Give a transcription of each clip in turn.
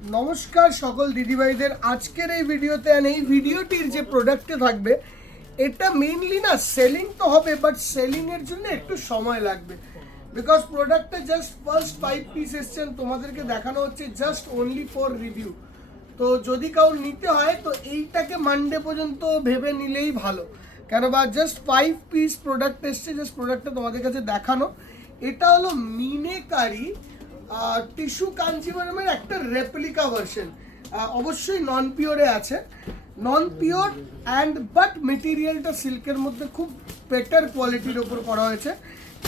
নমস্কার সকল দিদিভাইদের। আজকের এই ভিডিওতে এই ভিডিওটির যে প্রোডাক্টে থাকবে এটা মেইনলি না সেলিং তো হবে, বাট সেলিংয়ের জন্য একটু সময় লাগবে, বিকজ প্রোডাক্টটা জাস্ট ফার্স্ট 5 পিস এসছেন, তোমাদেরকে দেখানো হচ্ছে জাস্ট অনলি ফর রিভিউ। তো যদি কাউ নিতে হয় তো এইটাকে মানডে পর্যন্ত ভেবে নিলেই ভালো, কেন বা জাস্ট 5 পিস প্রোডাক্ট এসছে, জাস্ট প্রোডাক্টটা তোমাদের কাছে দেখানো। এটা হলো মিনেকারি টিস্যু কাঞ্জিভারমের একটা রেপ্লিকা ভার্সন, অবশ্যই নন পিওরে আছে, নন পিওর অ্যান্ড বাট মেটেরিয়ালটা সিল্কের মধ্যে খুব বেটার কোয়ালিটির ওপর করা হয়েছে।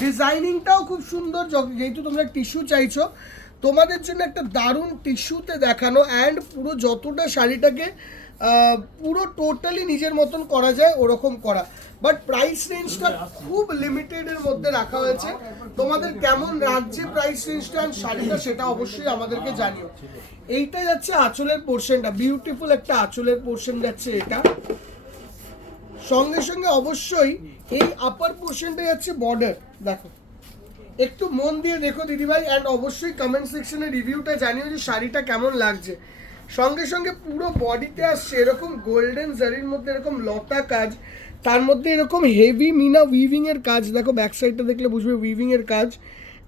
ডিজাইনিংটাও খুব সুন্দর, যেহেতু তোমরা টিস্যু চাইছো তোমাদের জন্য একটা দারুণ টিস্যুতে দেখানো, অ্যান্ড পুরো যতটা শাড়িটাকে পুরো টোটালি নিজের মতন করা যায় ওরকম করা, বাট প্রাইস রেঞ্জটা খুব লিমিটেডের মধ্যে রাখা হয়েছে। তোমাদের কেমন রাজ্যে প্রাইস রেঞ্জটা শাড়িটা সেটা অবশ্যই আমাদেরকে জানিও। এইটা যাচ্ছে আঁচলের পোর্শনটা, বিউটিফুল একটা আঁচলের পোর্শন যাচ্ছে এটা, সঙ্গে সঙ্গে অবশ্যই এই আপার পোর্শনটা যাচ্ছে বর্ডার। দেখো একটু মন দিয়ে দেখো দিদিভাই, অ্যান্ড অবশ্যই কমেন্ট সেকশনে রিভিউটা জানিও যে শাড়িটা কেমন লাগছে। সঙ্গে সঙ্গে পুরো বডিতে আসছে এরকম গোল্ডেন জারির মধ্যে এরকম লতা কাজ, তার মধ্যে এরকম হেভি মিনা উইভিংয়ের কাজ, দেখো ব্যাক সাইডটা দেখলে বুঝবে উইভিংয়ের কাজ,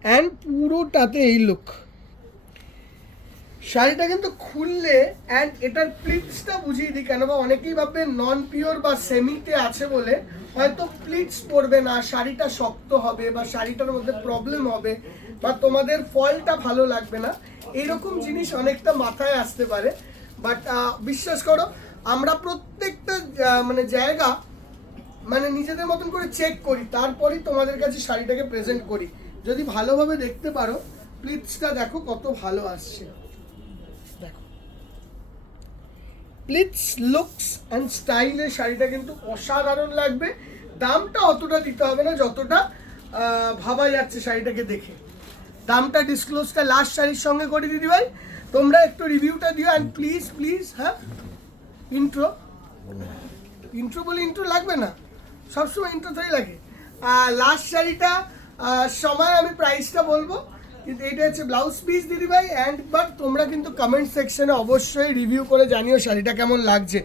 অ্যান্ড পুরোটাতে এই লুক। শাড়িটা কিন্তু খুললে, অ্যান্ড এটার প্লিটসটা বুঝিয়ে দিই, কেন বা অনেকেই ভাববে নন পিওর বা সেমিতে আছে বলে হয়তো প্লিটস পড়বে না, শাড়িটা শক্ত হবে বা শাড়িটার মধ্যে প্রবলেম হবে বা তোমাদের ফলটা ভালো লাগবে না, এইরকম জিনিস অনেকটা মাথায় আসতে পারে। বাট বিশ্বাস করো, আমরা প্রত্যেকটা মানে জায়গা মানে নিজেদের মতন করে চেক করি, তারপরেই তোমাদের কাছে শাড়িটাকে প্রেজেন্ট করি। যদি ভালোভাবে দেখতে পারো প্লিটসটা দেখো কত ভালো আসছে, দেখো প্লিটস লুকস অ্যান্ড স্টাইলের শাড়িটা কিন্তু অসাধারণ লাগবে। দামটা অতটা দিতে হবে না যতটা ভাবা যাচ্ছে শাড়িটাকে দেখে। দামটা ডিসক্লোজটা লাস্ট শাড়ির সঙ্গে করে দিদি ভাই, তোমরা একটু রিভিউটা দিও, অ্যান্ড প্লিজ প্লিজ হ্যাঁ ইন্ট্রো বলে ইন্ট্রো লাগবে না, সবসময় ইন্ট্রোতেই লাগে। লাস্ট শাড়িটা সময় আমি প্রাইসটা বলবো, কিন্তু এটা হচ্ছে ব্লাউজ পিস দিদিভাই, অ্যান্ড বাট তোমরা কিন্তু কমেন্ট সেকশনে অবশ্যই রিভিউ করে জানিও শাড়িটা কেমন লাগছে।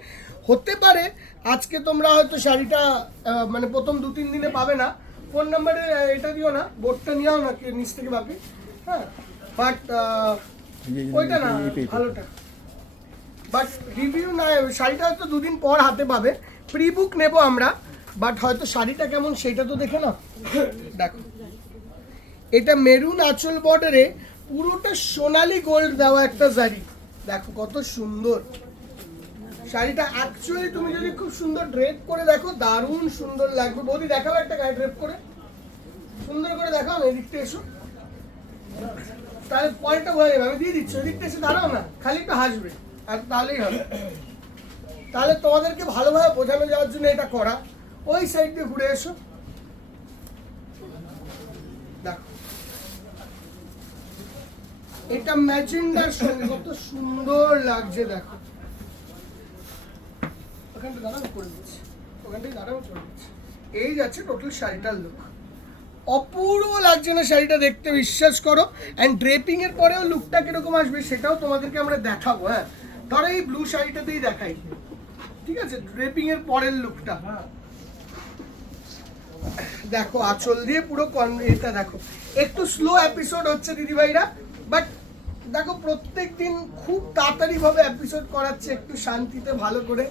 হতে পারে আজকে তোমরা হয়তো শাড়িটা মানে প্রথম 2-3 দিনে পাবে না, ফোন নাম্বারে এটা দিও না, বোর্ডটা নিও না নিচ থেকে বাকি, হ্যাঁ, বাট ওইটা না ভালোটা, বাট রিভিউ না, শাড়িটা হয়তো 2 দিন পর হাতে পাবে, প্রি বুক নেবো আমরা, বাট হয়তো শাড়িটা কেমন সেটা তো দেখে না। দেখো এটা মেরুন আঁচল বর্ডারে পুরোটা সোনালি গোল্ড দেওয়া একটা শাড়ি, দেখো কত সুন্দর শাড়িটা। অ্যাকচুয়ালি তুমি যদি খুব সুন্দর ড্রেপ করে দেখো দারুণ সুন্দর লাগবে। বৌদি দেখাও একটা গায়ে ড্রেপ করে, সুন্দর করে দেখাও না, এদিকটা এসো, তাহলে পয়েন্টটা হয়ে যাবে, আমি দিয়ে দিচ্ছি, ওদিকটা এসে দাঁড়াও না, খালি একটু হাসবে আর তাহলেই হবে। তাহলে তোমাদেরকে ভালোভাবে বোঝানো যাওয়ার জন্য এটা করা। ওই সাইড দিয়ে ঘুরে এসো, দেখো এটা ম্যাজেন্ডার সঙ্গে কত সুন্দর লাগছে, দেখো ওখানটা দাঁড়াও করে দিচ্ছি, ওখানটাই দাঁড়াও করে দিচ্ছি। এই যাচ্ছে টোটাল শাড়িটার লুক, অপূর্ব লাগছে না শাড়িটা দেখতে, বিশ্বাস করো। অ্যান্ড ড্রেপিং এর পরেও লুকটা কিরকম আসবে সেটাও তোমাদেরকে আমরা দেখাবো। হ্যাঁ, ধরো এই ব্লু শাড়িটাতেই দেখাই, ঠিক আছে, ড্রেপিং এর পরের লুকটা দেখো, আঁচল দিয়ে পুরো এটা দেখো। একটু স্লো এপিসোড হচ্ছে দিদিভাইরা, বাট দেখো প্রত্যেক দিন খুব তাড়াতাড়ি ভাবে এপিসোড করাচ্ছে, একটু শান্তিতে ভালো করে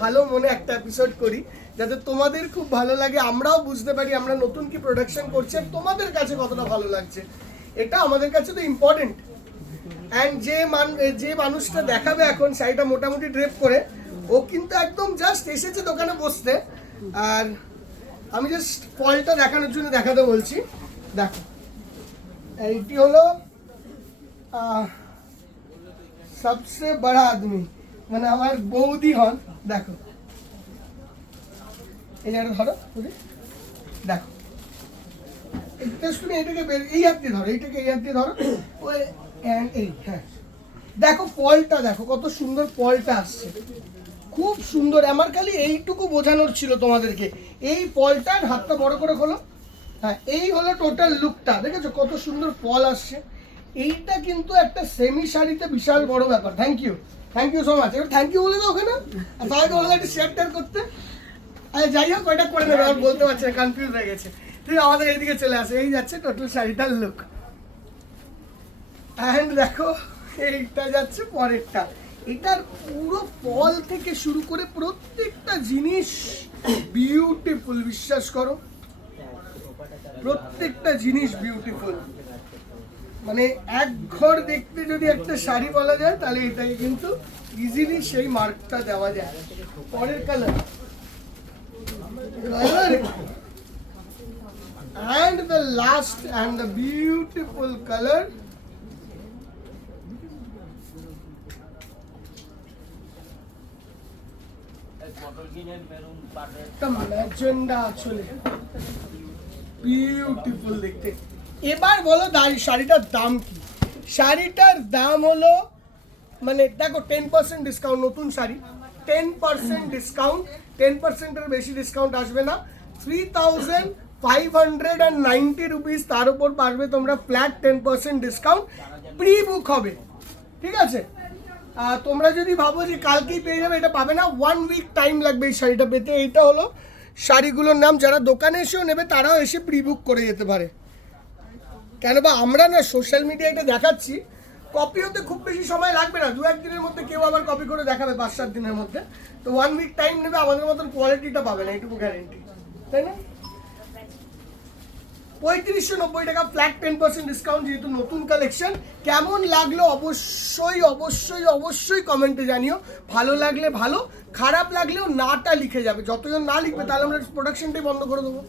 ভালো মনে একটা এপিসোড করি যাতে তোমাদের খুব ভালো লাগে, আমরাও বুঝতে পারি আমরা নতুন কি প্রোডাকশন করছি আর তোমাদের কাছে কতটা ভালো লাগছে, এটা আমাদের কাছে তো ইম্পর্টেন্ট। অ্যান্ড যে মানুষটা দেখাবে এখন শাড়িটা মোটামুটি ড্রেপ করে, ও কিন্তু একদম জাস্ট এসেছে দোকানে বসতে, আর আমি জাস্ট ফলটা দেখানোর জন্য দেখাতে বলছি। দেখো এইটি হলো সবচেয়ে বড় আদমি, মানে আমার বৌদি হন, দেখো এই জায়গাটা ধরো, দেখো তুমি এটাকে এই হাত দিয়ে ধরো, এইটাকে এই হাত দিয়ে ধরো, ওই এই হ্যাঁ, দেখো ফলটা দেখো কত সুন্দর ফলটা আসছে, খুব সুন্দর। আমার খালি এইটুকু বোঝানোর ছিল তোমাদেরকে, এই ফলটার হাতটা বড় করে খোলো, হ্যাঁ এই হলো টোটাল লুকটা, দেখেছো কত সুন্দর ফল আসছে। এইটা কিন্তু একটা সেমি শাড়িতে বিশাল বড় ব্যাপার। Thank you so much. এবার থ্যাংক ইউ বলে দাও ওখানে, আর সবাইকে বলে দাও একটু শেয়ার টেয়ার করতে। আরে যাই হোক, ওইটা করে নেবে, আর বলতে পারছি না, কনফিউজ হয়ে গেছে। ঠিক আমাদের এইদিকে চলে আসে, এই যাচ্ছে টোটাল শাড়িটার লুক। অ্যান্ড দেখো এইটা যাচ্ছে পরেরটা। এটার পুরো ফল থেকে শুরু করে প্রত্যেকটা জিনিস বিউটিফুল, বিশ্বাস করো প্রত্যেকটা জিনিস বিউটিফুল। মানে এক ঘর দেখতে যদি একটা শাড়ি বলা যায় তাহলে এটাকে কিন্তু ইজিলি সেই মার্কটা দেওয়া যায়। পরের colour and the last and the beautiful color, magenta আঁচলে বিউটিফুল দেখতে। এবার বলো শাড়িটার দাম কি? শাড়িটার দাম হলো, মানে দেখো 10% ডিসকাউন্ট, নতুন শাড়ি 10% ডিসকাউন্ট, 10%-এর বেশি ডিসকাউন্ট আসবে না। 3590 রুপিস, তার উপর পারবে তোমরা ফ্ল্যাট 10% ডিসকাউন্ট। প্রি বুক হবে, ঠিক আছে? তোমরা যদি ভাবো যে কালকেই পেয়ে যাবে, এটা পাবে না, 1 উইক টাইম লাগবে এই শাড়িটা পেতে। এইটা হলো শাড়িগুলোর নাম, যারা দোকানে এসেও নেবে তারাও এসে প্রি বুক করে যেতে পারে। কেন বা আমরা না সোশ্যাল মিডিয়ায় এটা দেখাচ্ছি, কপি হতে খুব বেশি সময় লাগবে না, 2-1 দিনের মধ্যে কেউ আবার কপি করে দেখাবে 5-7 দিনের মধ্যে। তো 1 উইক টাইম নেবে, আমাদের মতন কোয়ালিটিটা পাবে না, এইটুকু গ্যারেন্টি, তাই না? 3590 টাকা ফ্ল্যাট 10% ডিসকাউন্ট, যেহেতু নতুন কালেকশন। কেমন লাগলো অবশ্যই অবশ্যই অবশ্যই কমেন্টে জানিও। ভালো লাগলে ভালো, খারাপ লাগলেও নাটা লিখে যাবে। যতজন না লিখবে তাহলে আমরা প্রোডাকশনটাই বন্ধ করে দেবো।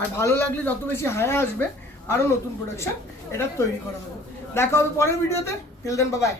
আর ভালো লাগলে যত বেশি হায়া আসবে আরও নতুন প্রোডাকশন এটা তৈরি করা হবে। দেখা হবে পরের ভিডিওতে। Till then, bye by.